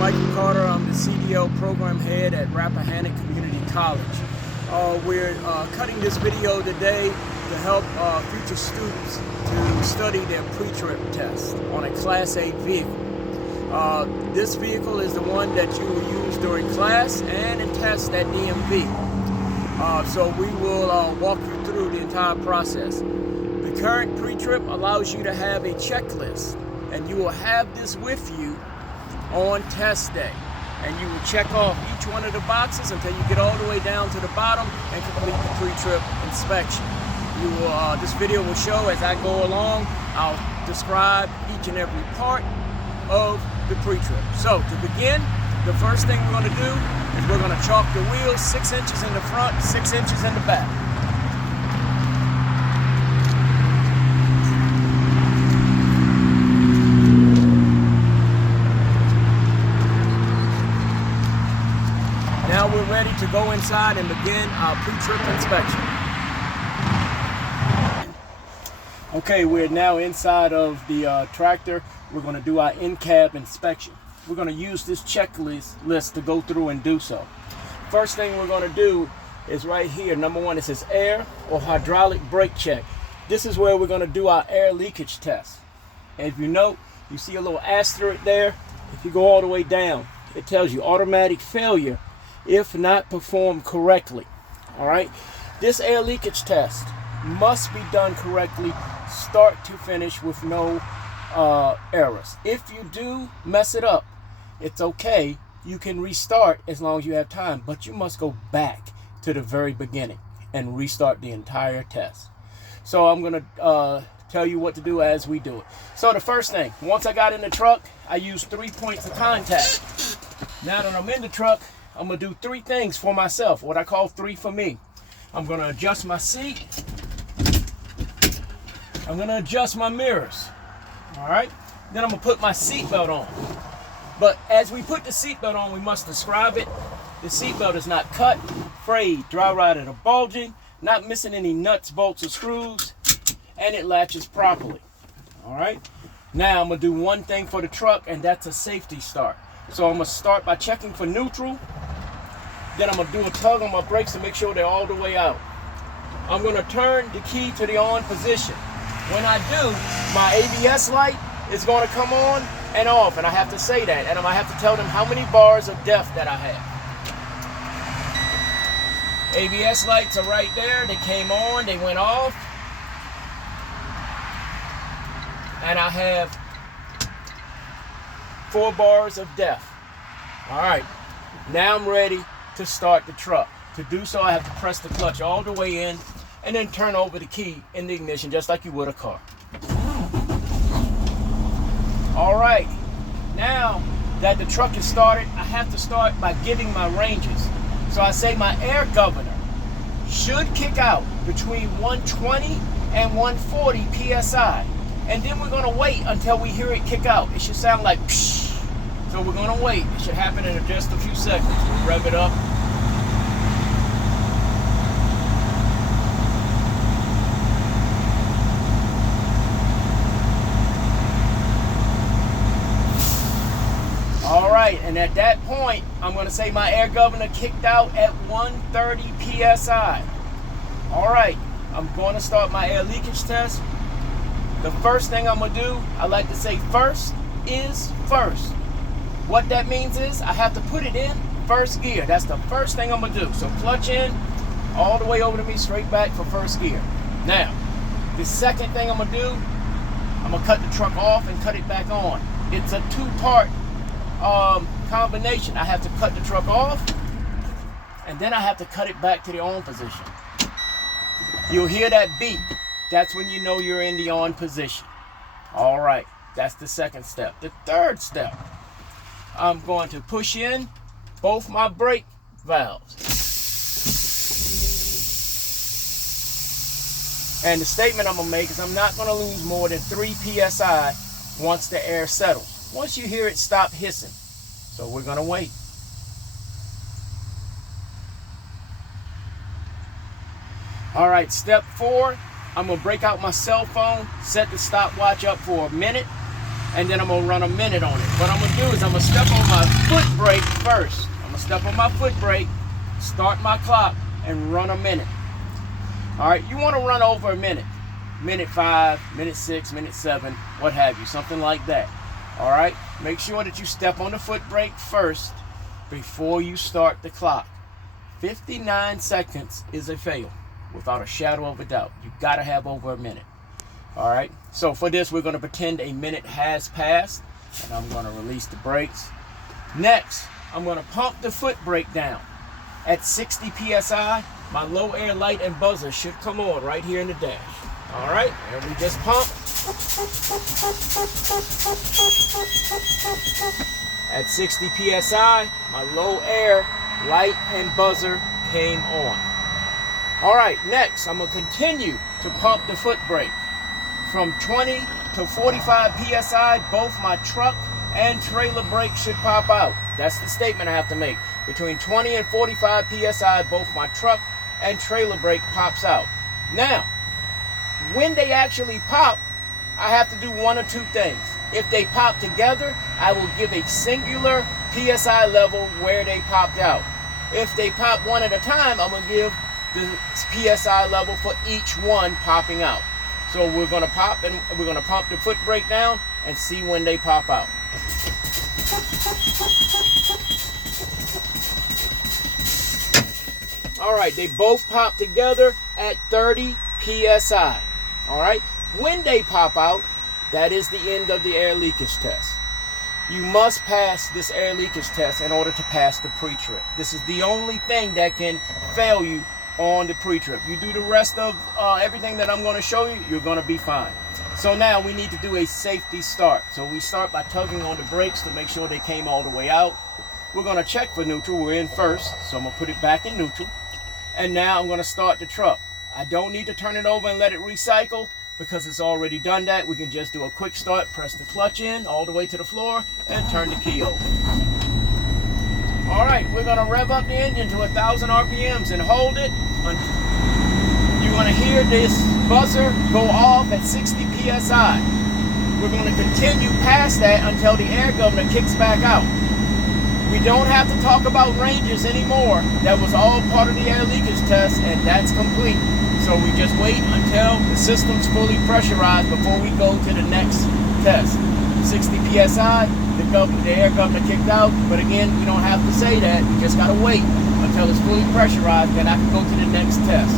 Michael Carter. I'm the CDL program head at Rappahannock Community College. We're cutting this video today to help future students to study their pre-trip test on a Class 8 vehicle. This vehicle is the one that you will use during class and in test at DMV. So we will walk you through the entire process. The current pre-trip allows you to have a checklist, and you will have this with you on test day. And you will check off each one of the boxes until you get all the way down to the bottom and complete the pre-trip inspection. This video will show as I go along. I'll describe each and every part of the pre-trip. So to begin, the first thing we're going to do is we're going to chalk the wheels 6 inches in the front, 6 inches in the back. Now we're ready to go inside and begin our pre-trip inspection. Okay, we're now inside of the tractor. We're going to do our in-cab inspection. We're going to use this checklist to go through and do so. First thing we're going to do is right here. Number one, it says air or hydraulic brake check. This is where we're going to do our air leakage test. And if you note, you see a little asterisk there. If you go all the way down, it tells you automatic failure if not performed correctly. All right, this air leakage test must be done correctly, start to finish, with no errors. If you do mess it up, it's okay. You can restart as long as you have time, but you must go back to the very beginning and restart the entire test. So I'm going to tell you what to do as we do it. So the first thing, once I got in the truck, I used 3 points of contact. Now that I'm in the truck, I'm going to do 3 things for myself, what I call 3 for me. I'm going to adjust my seat. I'm going to adjust my mirrors. All right? Then I'm going to put my seatbelt on. But as we put the seatbelt on, we must describe it. The seatbelt is not cut, frayed, dry rotted, or bulging, not missing any nuts, bolts, or screws, and it latches properly. All right? Now I'm going to do one thing for the truck, and that's a safety start. So I'm going to start by checking for neutral. Then I'm going to do a tug on my brakes to make sure they're all the way out. I'm going to turn the key to the on position. When I do, my ABS light is going to come on and off, and I have to say that, and I'm going to have to tell them how many bars of depth that I have. ABS lights are right there. They came on, they went off, and I have 4 bars of depth. All right, now I'm ready to start the truck. To do so, I have to press the clutch all the way in and then turn over the key in the ignition just like you would a car. All right, now that the truck is started, I have to start by giving my ranges. So I say my air governor should kick out between 120 and 140 PSI. And then we're gonna wait until we hear it kick out. It should sound like psh. So we're gonna wait. It should happen in just a few seconds. We'll rev it up. All right, and at that point, I'm gonna say my air governor kicked out at 130 PSI. All right, I'm gonna start my air leakage test. The first thing I'm gonna do, I like to say first is first. What that means is I have to put it in first gear. That's the first thing I'm gonna do. So clutch in, all the way over to me, straight back for first gear. Now, the second thing I'm gonna do, I'm gonna cut the truck off and cut it back on. It's a 2-part combination. I have to cut the truck off, and then I have to cut it back to the on position. You'll hear that beep. That's when you know you're in the on position. All right, that's the second step. The third step, I'm going to push in both my brake valves. And the statement I'm gonna make is I'm not gonna lose more than 3 PSI once the air settles. Once you hear it stop hissing. So we're gonna wait. All right, step 4, I'm gonna break out my cell phone, set the stopwatch up for a minute, and then I'm gonna run a minute on it. What I'm gonna do is I'm gonna step on my foot brake first. I'm gonna step on my foot brake, start my clock, and run a minute. All right, you wanna run over a minute. Minute 5, minute 6, minute 7, what have you, something like that. All right, make sure that you step on the foot brake first before you start the clock. 59 seconds is a fail, without a shadow of a doubt. You gotta have over a minute. All right, so for this, we're gonna pretend a minute has passed, and I'm gonna release the brakes. Next, I'm gonna pump the foot brake down. At 60 PSI, my low air light and buzzer should come on right here in the dash. All right, and we just pump. At 60 PSI, my low air light and buzzer came on. All right, next, I'm gonna continue to pump the foot brake. From 20 to 45 PSI, both my truck and trailer brake should pop out. That's the statement I have to make. Between 20 and 45 PSI, both my truck and trailer brake pops out. Now, when they actually pop, I have to do one or two things. If they pop together, I will give a singular PSI level where they popped out. If they pop one at a time, I'm gonna give the PSI level for each one popping out. So we're gonna pop and we're gonna pump the foot brake down and see when they pop out. All right, they both pop together at 30 PSI. All right, when they pop out, that is the end of the air leakage test. You must pass this air leakage test in order to pass the pre-trip. This is the only thing that can fail you on the pre-trip. You do the rest of everything that I'm going to show you, you're going to be fine. So now we need to do a safety start. So we start by tugging on the brakes to make sure they came all the way out. We're going to check for neutral. We're in first, so I'm going to put it back in neutral. And now I'm going to start the truck. I don't need to turn it over and let it recycle because it's already done that. We can just do a quick start, press the clutch in all the way to the floor, and turn the key over. All right, we're going to rev up the engine to 1,000 RPMs and hold it. You're going to hear this buzzer go off at 60 PSI. We're going to continue past that until the air governor kicks back out. We don't have to talk about ranges anymore. That was all part of the air leakage test, and that's complete. So we just wait until the system's fully pressurized before we go to the next test. 60 PSI, the air governor kicked out, but again, we don't have to say that. We just gotta wait until it's fully pressurized, then I can go to the next test.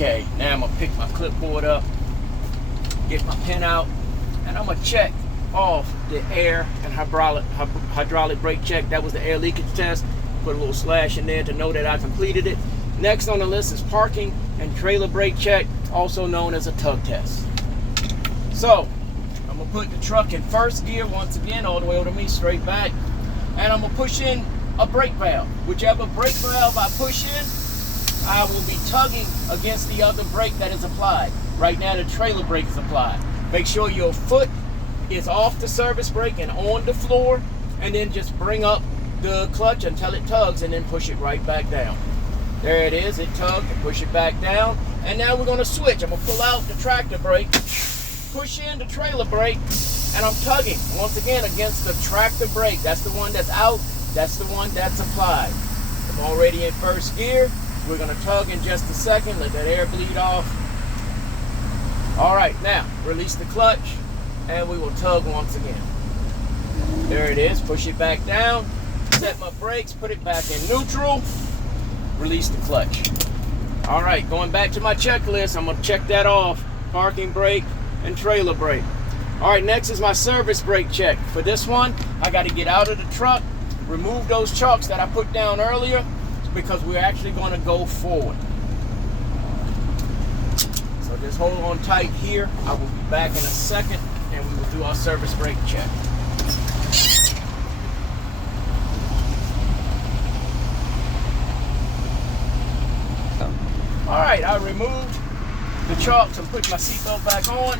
Okay, now I'm gonna pick my clipboard up, get my pen out, and I'm gonna check off the air and hydraulic brake check. That was the air leakage test. Put a little slash in there to know that I completed it. Next on the list is parking and trailer brake check, also known as a tug test. So, I'm gonna put the truck in first gear once again, all the way over to me, straight back. And I'm gonna push in a brake valve. Whichever brake valve I push in, I will be tugging against the other brake that is applied. Right now the trailer brake is applied. Make sure your foot is off the service brake and on the floor, and then just bring up the clutch until it tugs and then push it right back down. There it is, it tugged and push it back down. And now we're gonna switch. I'm gonna pull out the tractor brake, push in the trailer brake, and I'm tugging once again against the tractor brake. That's the one that's out, that's the one that's applied. I'm already in first gear. We're gonna tug in just a second, let that air bleed off. All right, now release the clutch and we will tug once again. There it is, push it back down, set my brakes, put it back in neutral, release the clutch. All right, going back to my checklist, I'm gonna check that off, parking brake and trailer brake. All right, next is my service brake check. For this one, I gotta get out of the truck, remove those chocks that I put down earlier, because we're actually going to go forward. just hold on tight here. I will be back in a second and we will do our service brake check. All right, I removed the chalks and put my seatbelt back on,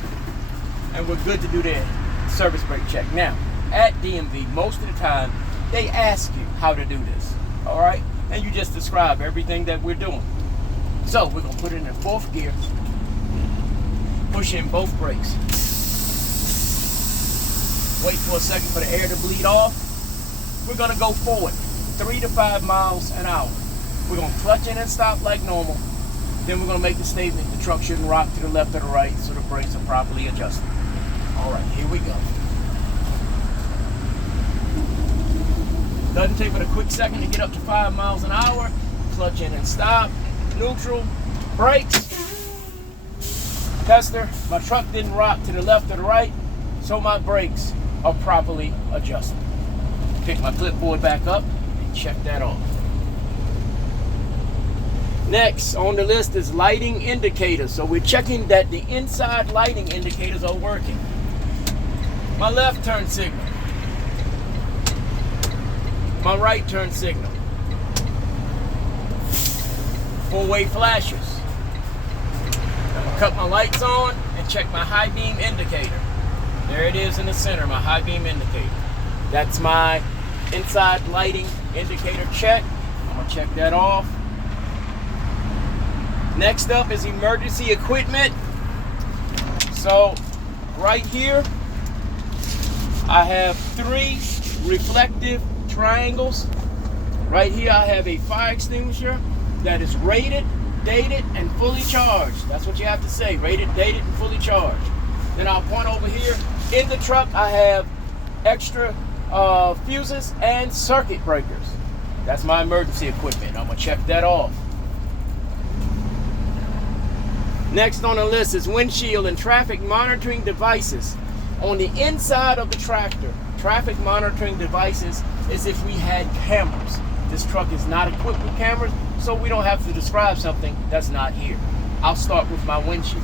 and we're good to do the service brake check. Now, at DMV, most of the time, they ask you how to do this, all right? And you just describe everything that we're doing. So we're gonna put it in fourth gear, push in both brakes. Wait for a second for the air to bleed off. We're gonna go forward, 3 to 5 miles an hour. We're gonna clutch in and stop like normal. Then we're gonna make the statement, the truck shouldn't rock to the left or the right, so the brakes are properly adjusted. All right, here we go. Doesn't take but a quick second to get up to 5 miles an hour. Clutch in and stop, neutral, brakes. Tester, my truck didn't rock to the left or the right, so my brakes are properly adjusted. Pick my clipboard back up and check that off. Next on the list is lighting indicators. So we're checking that the inside lighting indicators are working. My left turn signal. My right turn signal. Four-way flashers. I'm gonna cut my lights on and check my high beam indicator. There it is in the center, my high beam indicator. That's my inside lighting indicator check. I'm gonna check that off. Next up is emergency equipment. So right here, I have 3 reflective triangles. Right here, I have a fire extinguisher that is rated, dated, and fully charged. That's what you have to say, rated, dated, and fully charged. Then I'll point over here. In the truck, I have extra fuses and circuit breakers. That's my emergency equipment. I'm gonna check that off. Next on the list is windshield and traffic monitoring devices. On the inside of the tractor, traffic monitoring devices is if we had cameras. This truck is not equipped with cameras, so we don't have to describe something that's not here. I'll start with my windshield.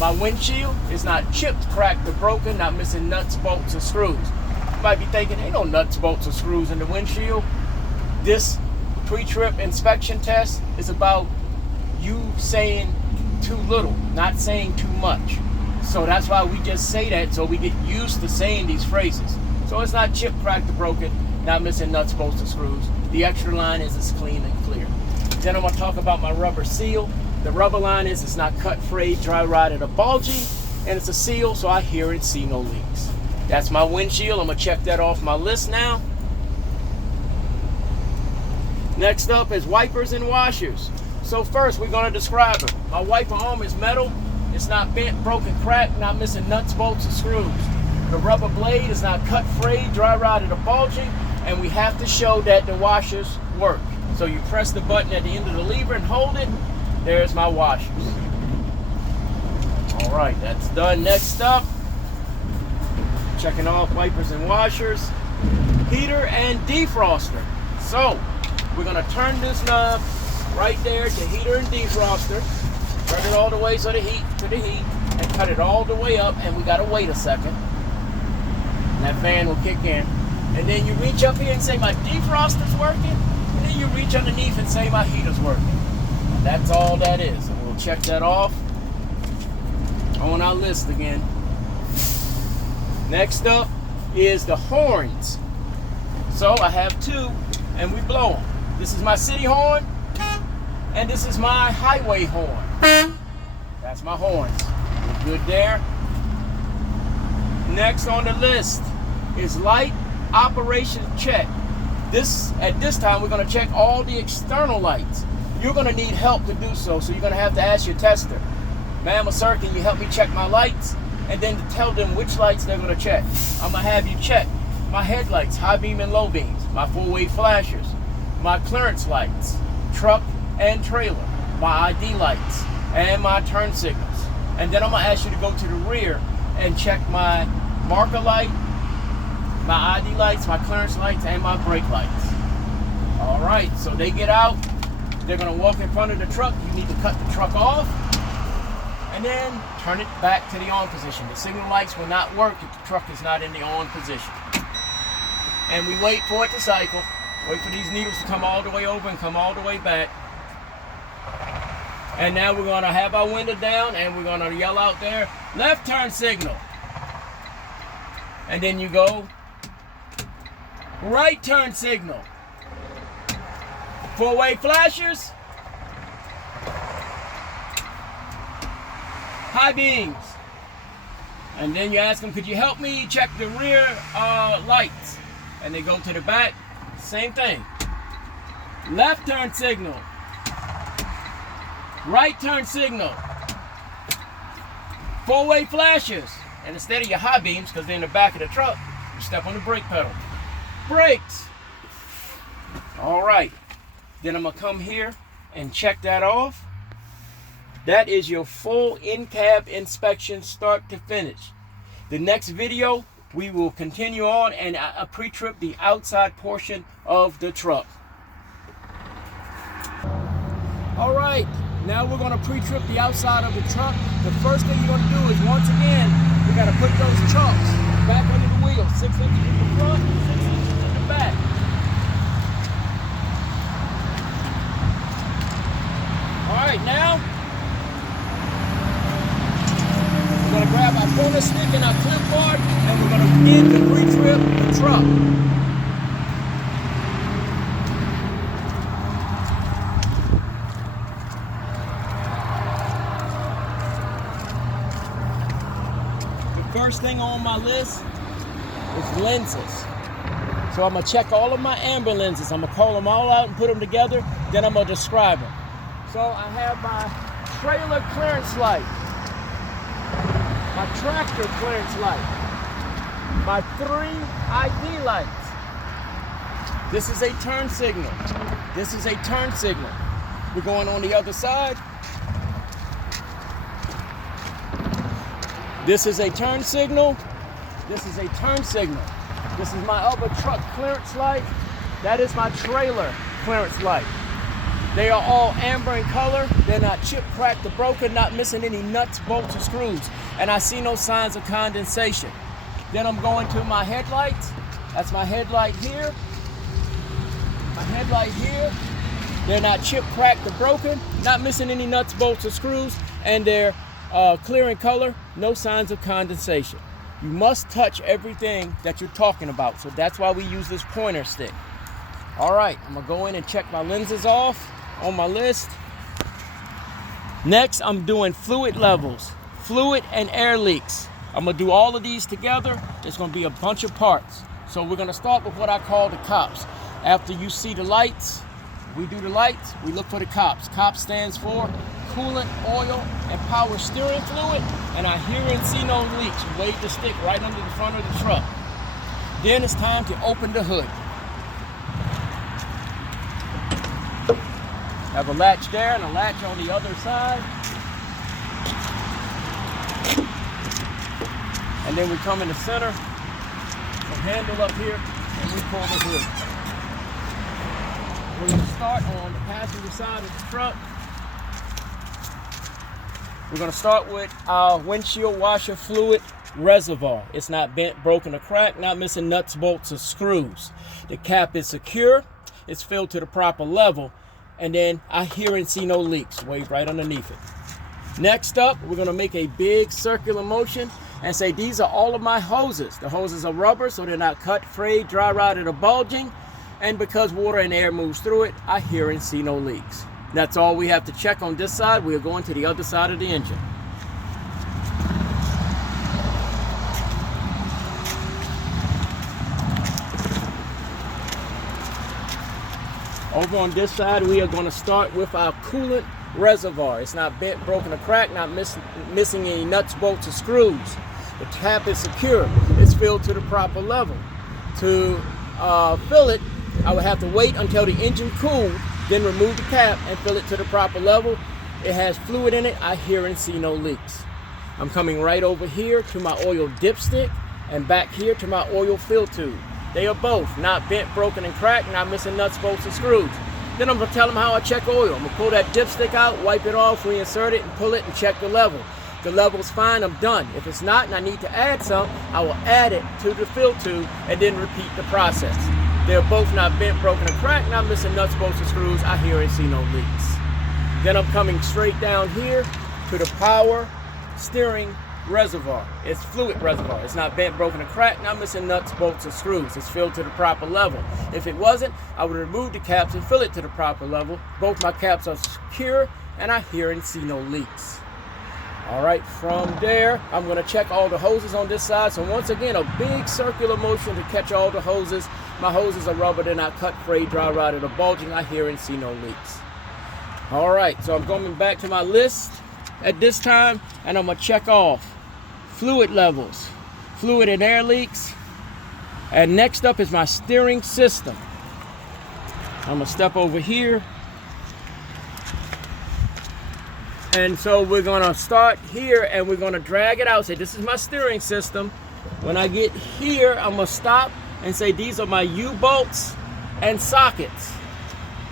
My windshield is not chipped, cracked, or broken, not missing nuts, bolts, or screws. You might be thinking, ain't no nuts, bolts, or screws in the windshield. This pre-trip inspection test is about you saying too little, not saying too much. So that's why we just say that, so we get used to saying these phrases. So it's not chipped, cracked, or broken, not missing nuts, bolts, or screws. The extra line is it's clean and clear. Then I'm gonna talk about my rubber seal. The rubber line is it's not cut, frayed, dry rotted, or bulgy, and it's a seal, so I hear and see no leaks. That's my windshield. I'm gonna check that off my list now. Next up is wipers and washers. So first, we're gonna describe them. My wiper arm is metal. It's not bent, broken, cracked, not missing nuts, bolts, or screws. The rubber blade is not cut, frayed, dry rotted, or bulging, and we have to show that the washers work. So you press the button at the end of the lever and hold it. There's my washers. All right, that's done. Next up, checking off wipers and washers, heater and defroster. So we're gonna turn this knob right there to heater and defroster. Turn it all the way so the heat to the heat, and cut it all the way up, and we gotta wait a second. And that fan will kick in. And then you reach up here and say my defroster's working, and then you reach underneath and say my heater's working. That's all that is. And we'll check that off on our list again. Next up is the horns. So I have 2, and we blow them. This is my city horn, and this is my highway horn. That's my horns. We're good there. Next on the list is light operation check. At this time, we're going to check all the external lights. You're going to need help to do so, so you're going to have to ask your tester, ma'am or sir, can you help me check my lights? And then to tell them which lights they're going to check. I'm going to have you check my headlights, high beam and low beams, my four-way flashers, my clearance lights, truck and trailer, my ID lights, and my turn signals. And then I'm going to ask you to go to the rear and check my marker light, my ID lights, my clearance lights, and my brake lights. All right, so they get out. They're going to walk in front of the truck. You need to cut the truck off. and then turn it back to the on position. The signal lights will not work if the truck is not in the on position. And we wait for it to cycle, wait for these needles to come all the way over and come all the way back. And now we're gonna have our window down and we're gonna yell out there, left turn signal. And then you go, right turn signal. Four-way flashers, high beams. And then you ask them, could you help me check the rear lights? And they go to the back, same thing. Left turn signal, right turn signal, four-way flashers. And instead of your high beams, because they're in the back of the truck, you step on the brake pedal. Brakes. All right. Then I'm gonna come here and check that off. That is your full in-cab inspection start to finish. The next video, we will continue on and pre-trip the outside portion of the truck. All right, now we're gonna pre-trip the outside of the truck. The first thing you're gonna do is, once again, we gotta put those chocks back under the wheel. 6 inches in the front, 6 inches in the back. All right, now, we're gonna grab our pointer stick and our clip bar, and we're gonna begin to pre-trip the truck. The first thing on my list is lenses. So I'm gonna check all of my amber lenses. I'm gonna call them all out and put them together, then I'm gonna describe them. So I have my trailer clearance light, my tractor clearance light, my 3 ID lights. This is a turn signal. This is a turn signal. We're going on the other side. This is a turn signal. This is a turn signal. This is my other truck clearance light. That is my trailer clearance light. They are all amber in color. They're not chipped, cracked, or broken, not missing any nuts, bolts, or screws. And I see no signs of condensation. Then I'm going to my headlights. That's my headlight here. My headlight here. They're not chipped, cracked, or broken, not missing any nuts, bolts, or screws. And they're clear in color, no signs of condensation. You must touch everything that you're talking about. So that's why we use this pointer stick. All right, I'm gonna go in and check my lenses off on my list. Next, I'm doing fluid levels, fluid and air leaks. I'm gonna do all of these together. There's gonna be a bunch of parts. So we're gonna start with what I call the COPS. After you see the lights, we do the lights, we look for the COPS. COPS stands for coolant, oil, and power steering fluid. And I hear and see no leaks. You wave the stick right under the front of the truck. Then it's time to open the hood. Have a latch there and a latch on the other side. And then we come in the center, the handle up here, and we pull the hood. We're going to start on the passenger side of the truck. We're going to start with our windshield washer fluid reservoir. It's not bent, broken, or cracked, not missing nuts, bolts, or screws. The cap is secure. It's filled to the proper level. And then I hear and see no leaks. Wave right underneath it. Next up, we're going to make a big circular motion and say these are all of my hoses. The hoses are rubber, so they're not cut, frayed, dry rotted, or bulging. And because water and air moves through it, I hear and see no leaks. That's all we have to check on this side. We are going to the other side of the engine. Over on this side, we are going to start with our coolant reservoir. It's not bent, broken, or cracked, not missing any nuts, bolts, or screws. The cap is secure. It's filled to the proper level. To fill it, I would have to wait until the engine cooled, then remove the cap and fill it to the proper level. It has fluid in it. I hear and see no leaks. I'm coming right over here to my oil dipstick and back here to my oil fill tube. They are both not bent, broken, and cracked, not missing nuts, bolts, and screws. Then I'm going to tell them how I check oil. I'm going to pull that dipstick out, wipe it off, reinsert it, and pull it and check the level. the level's fine, I'm done. If it's not and I need to add some, I will add it to the fill tube and then repeat the process. They're both not bent, broken, or cracked, not missing nuts, bolts, or screws. I hear and see no leaks. Then I'm coming straight down here to the power steering reservoir. It's fluid reservoir. It's not bent, broken, or cracked, not missing nuts, bolts, or screws. It's filled to the proper level. If it wasn't, I would remove the caps and fill it to the proper level. Both my caps are secure and I hear and see no leaks. All right, from there, I'm going to check all the hoses on this side. So once again, a big circular motion to catch all the hoses. My hoses are rubber, they're not cut, frayed, dry rotted, or bulging. I hear and see no leaks. All right, so I'm going back to my list at this time, and I'm going to check off fluid levels, fluid and air leaks. And next up is my steering system. I'm going to step over here. And so we're gonna start here and we're gonna drag it out. Say, this is my steering system. When I get here, I'm gonna stop and say, these are my U-bolts and sockets.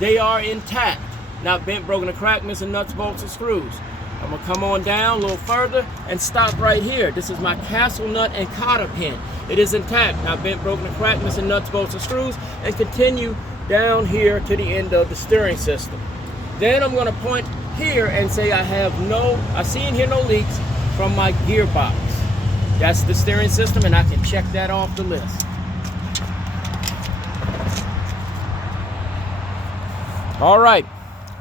They are intact, not bent, broken, or cracked, missing nuts, bolts, or screws. I'm gonna come on down a little further and stop right here. This is my castle nut and cotter pin. It is intact, not bent, broken, or cracked, missing nuts, bolts, or screws, and continue down here to the end of the steering system. Then I'm gonna point here and say I see and hear no leaks from my gearbox. That's the steering system, and I can check that off the list. All right,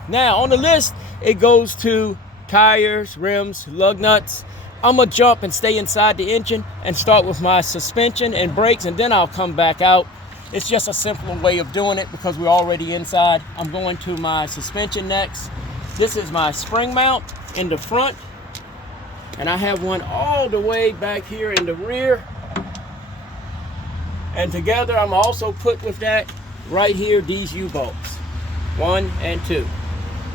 now on the list it goes to tires, rims, lug nuts. I'm gonna jump and stay inside the engine and start with my suspension and brakes, and then I'll come back out. It's just a simpler way of doing it because we're already inside. I'm going to my suspension next. This is my spring mount in the front, and I have one all the way back here in the rear. And together I'm also put with that right here, these U-bolts, 1 and 2.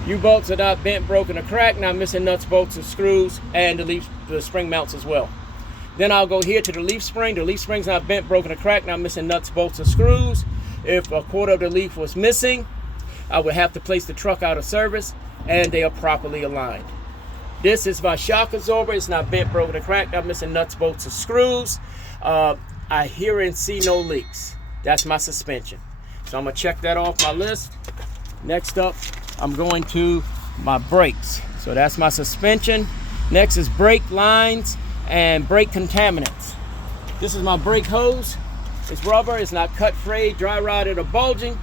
U-bolts are not bent, broken, or cracked, not missing nuts, bolts, or screws, and the spring mounts as well. Then I'll go here to the leaf spring. The leaf spring's not bent, broken, or cracked, not missing nuts, bolts, or screws. If a quarter of the leaf was missing, I would have to place the truck out of service, and they are properly aligned. This is my shock absorber. It's not bent, broken, or cracked, not missing nuts, bolts, or screws. I hear and see no leaks. That's my suspension. So I'm gonna check that off my list. Next up, I'm going to my brakes. So that's my suspension. Next is brake lines and brake contaminants. This is my brake hose. It's rubber, it's not cut, frayed, dry rotted, or bulging,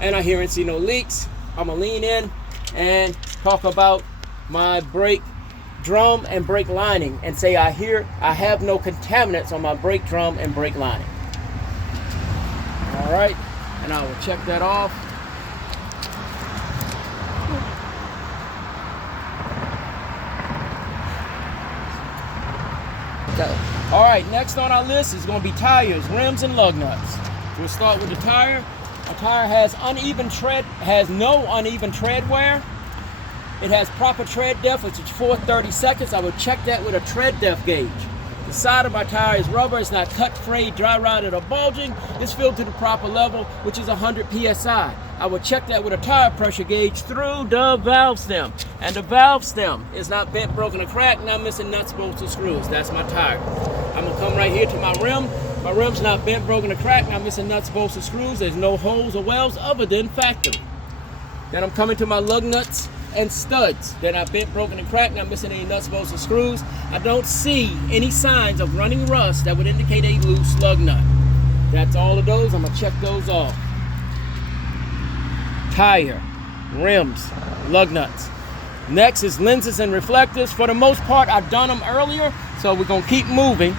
and I hear and see no leaks. I'm gonna lean in and talk about my brake drum and brake lining and say I have no contaminants on my brake drum and brake lining. All right, and I will check that off. All right, next on our list is going to be tires, rims, and lug nuts. We'll start with the tire. A tire has no uneven tread wear. It has proper tread depth, which is 4/32. I would check that with a tread depth gauge. The side of my tire is rubber. It's not cut, frayed, dry rotted, or bulging. It's filled to the proper level, which is 100 psi. I would check that with a tire pressure gauge through the valve stem. And the valve stem is not bent, broken, or cracked, not missing nuts, bolts, or screws. That's my tire. I'm gonna come right here to my rim. My rim's not bent, broken, or cracked, not missing nuts, bolts, or screws. There's no holes or wells other than factory. Then I'm coming to my lug nuts and studs. They're not bent, broken, and cracked, not missing any nuts, bolts, or screws. I don't see any signs of running rust that would indicate a loose lug nut. That's all of those. I'm gonna check those off. Tire, rims, lug nuts. Next is lenses and reflectors. For the most part, I've done them earlier, so we're gonna keep moving.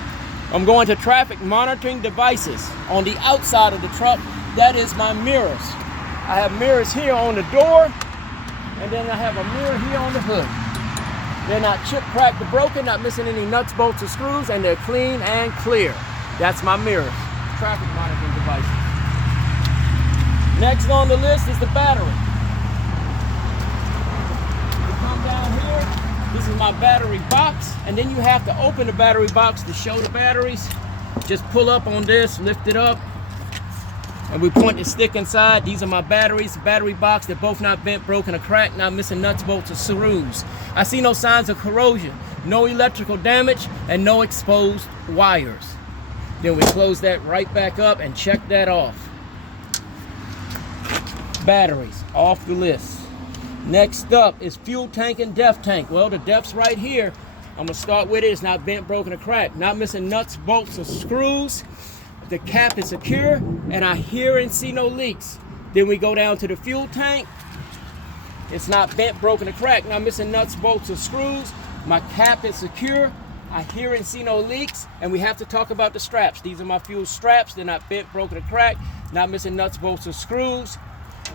I'm going to traffic monitoring devices on the outside of the truck. That is my mirrors. I have mirrors here on the door, and then I have a mirror here on the hood. They're not chipped, cracked, or broken, not missing any nuts, bolts, or screws, and they're clean and clear. That's my mirrors, traffic monitoring devices. Next on the list is the battery. You come down here, this is my battery box, and then you have to open the battery box to show the batteries. Just pull up on this, lift it up, and we point the stick inside. These are my batteries, battery box. They're both not bent, broken, or cracked, not missing nuts, bolts, or screws. I see no signs of corrosion, no electrical damage, and no exposed wires. Then we close that right back up and check that off. Batteries, off the list. Next up is fuel tank and depth tank. Well, the depth's right here. I'm gonna start with it. It's not bent, broken, or cracked, not missing nuts, bolts, or screws. The cap is secure, and I hear and see no leaks. Then we go down to the fuel tank. It's not bent, broken, or cracked, not missing nuts, bolts, or screws. My cap is secure. I hear and see no leaks. And we have to talk about the straps. These are my fuel straps. They're not bent, broken, or cracked, not missing nuts, bolts, or screws.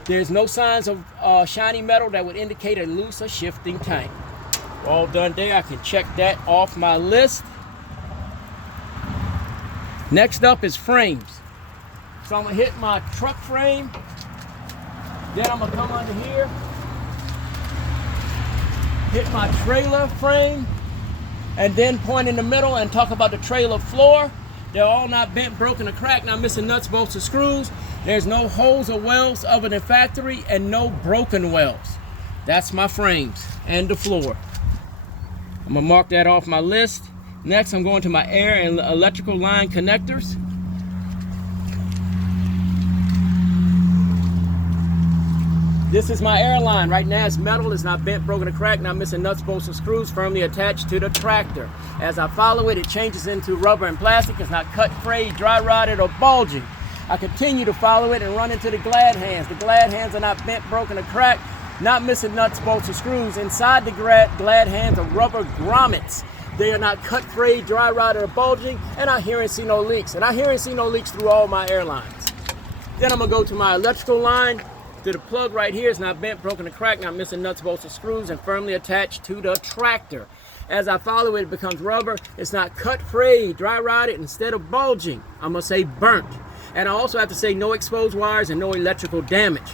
There's no signs of shiny metal that would indicate a loose or shifting tank. All done there. I can check that off my list. Next up is frames. So I'm gonna hit my truck frame. Then I'm gonna come under here, hit my trailer frame, and then point in the middle and talk about the trailer floor. They're all not bent, broken, or cracked, not missing nuts, bolts, or screws. There's no holes or welds other than factory, and no broken welds. That's my frames and the floor. I'm gonna mark that off my list. Next, I'm going to my air and electrical line connectors. This is my air line. Right now it's metal, it's not bent, broken, or cracked, not missing nuts, bolts, or screws, firmly attached to the tractor. As I follow it, it changes into rubber and plastic. It's not cut, frayed, dry rotted, or bulging. I continue to follow it and run into the glad hands. The glad hands are not bent, broken, or cracked, not missing nuts, bolts, or screws. Inside the glad hands are rubber grommets. They are not cut, frayed, dry rotted, or bulging, and I hear and see no leaks. And I hear and see no leaks through all my airlines. Then I'm gonna go to my electrical line. To the plug right here. It's not bent, broken, or cracked, not missing nuts, bolts, or screws, and firmly attached to the tractor. As I follow it, it becomes rubber. It's not cut, frayed, dry rotted. Instead of bulging, I'm gonna say burnt. And I also have to say no exposed wires and no electrical damage.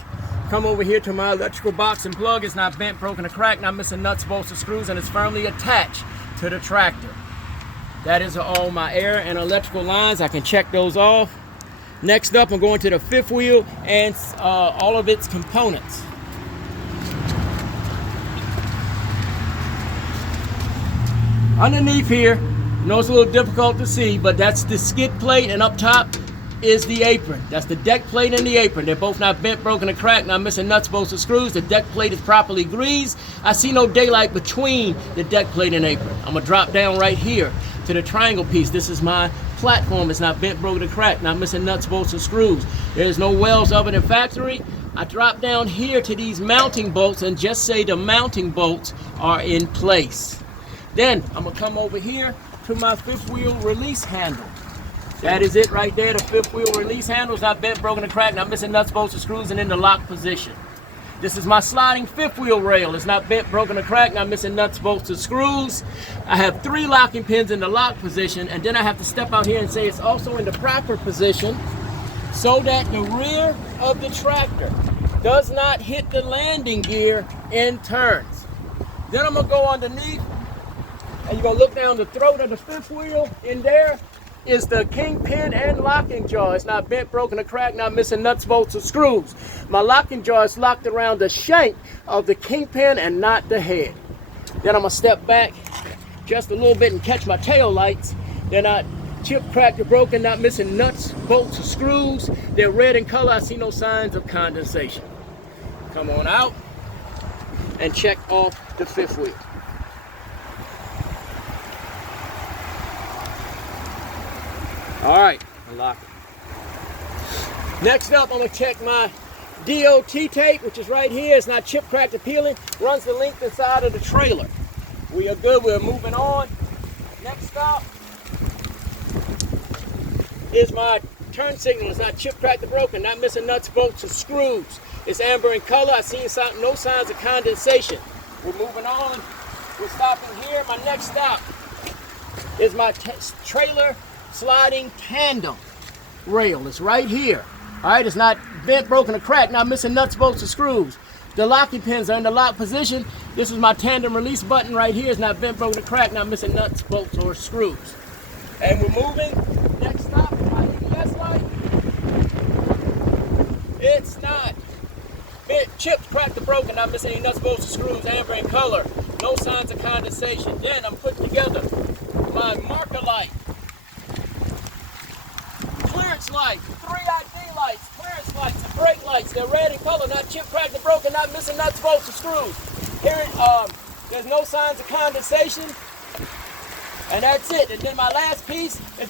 Come over here to my electrical box and plug. It's not bent, broken, or cracked, not missing nuts, bolts, or screws, and it's firmly attached to the tractor. That is all my air and electrical lines. I can check those off. Next up, I'm going to the fifth wheel and all of its components. Underneath here, I know it's a little difficult to see, but that's the skid plate, and up top is the apron. That's the deck plate and the apron. They're both not bent, broken, or cracked, not missing nuts, bolts, or screws. The deck plate is properly greased. I see no daylight between the deck plate and apron. I'm gonna drop down right here to the triangle piece. This is my platform. It's not bent, broken, or cracked, not missing nuts, bolts, or screws. There's no welds other than factory. I drop down here to these mounting bolts and just say the mounting bolts are in place. Then I'm gonna come over here to my fifth wheel release handle. That is it right there. The fifth wheel release handle is not bent, broken, or cracked, not missing nuts, bolts, or screws, and in the lock position. This is my sliding fifth wheel rail. It's not bent, broken, or cracked, not missing nuts, bolts, or screws. I have 3 locking pins in the lock position, and then I have to step out here and say it's also in the proper position so that the rear of the tractor does not hit the landing gear in turns. Then I'm gonna go underneath, and you're gonna look down the throat of the fifth wheel. In there is the kingpin and locking jaw. It's not bent, broken, or cracked, not missing nuts, bolts, or screws. My locking jaw is locked around the shank of the kingpin and not the head. Then I'm gonna step back just a little bit and catch my tail lights. They're not chipped, cracked, or broken, not missing nuts, bolts, or screws. They're red in color. I see no signs of condensation. Come on out and check off the fifth wheel. All right, unlock it. Next up, I'm gonna check my DOT tape, which is right here. It's not chipped, cracked, or peeling. Runs the length inside of the trailer. We are good, we're moving on. Next stop is my turn signal. It's not chipped, cracked, or broken, not missing nuts, bolts, or screws. It's amber in color. I see no signs of condensation. We're moving on. We're stopping here. My next stop is my trailer sliding tandem rail. It's right here. All right, it's not bent, broken, or cracked, not missing nuts, bolts, or screws. The locking pins are in the lock position. This is my tandem release button right here. It's not bent, broken, or cracked, not missing nuts, bolts, or screws. And we're moving. Next stop is my ABS light. It's not. Chips cracked or broken, not missing any nuts, bolts, or screws, amber in color. No signs of condensation. Then I'm putting together my marker light, clearance light, 3 ID lights, clearance lights, and brake lights. They're red in color, not chip cracked or broken, not missing nuts, bolts, or screws. Here, there's no signs of condensation, and that's it. And then my last piece is my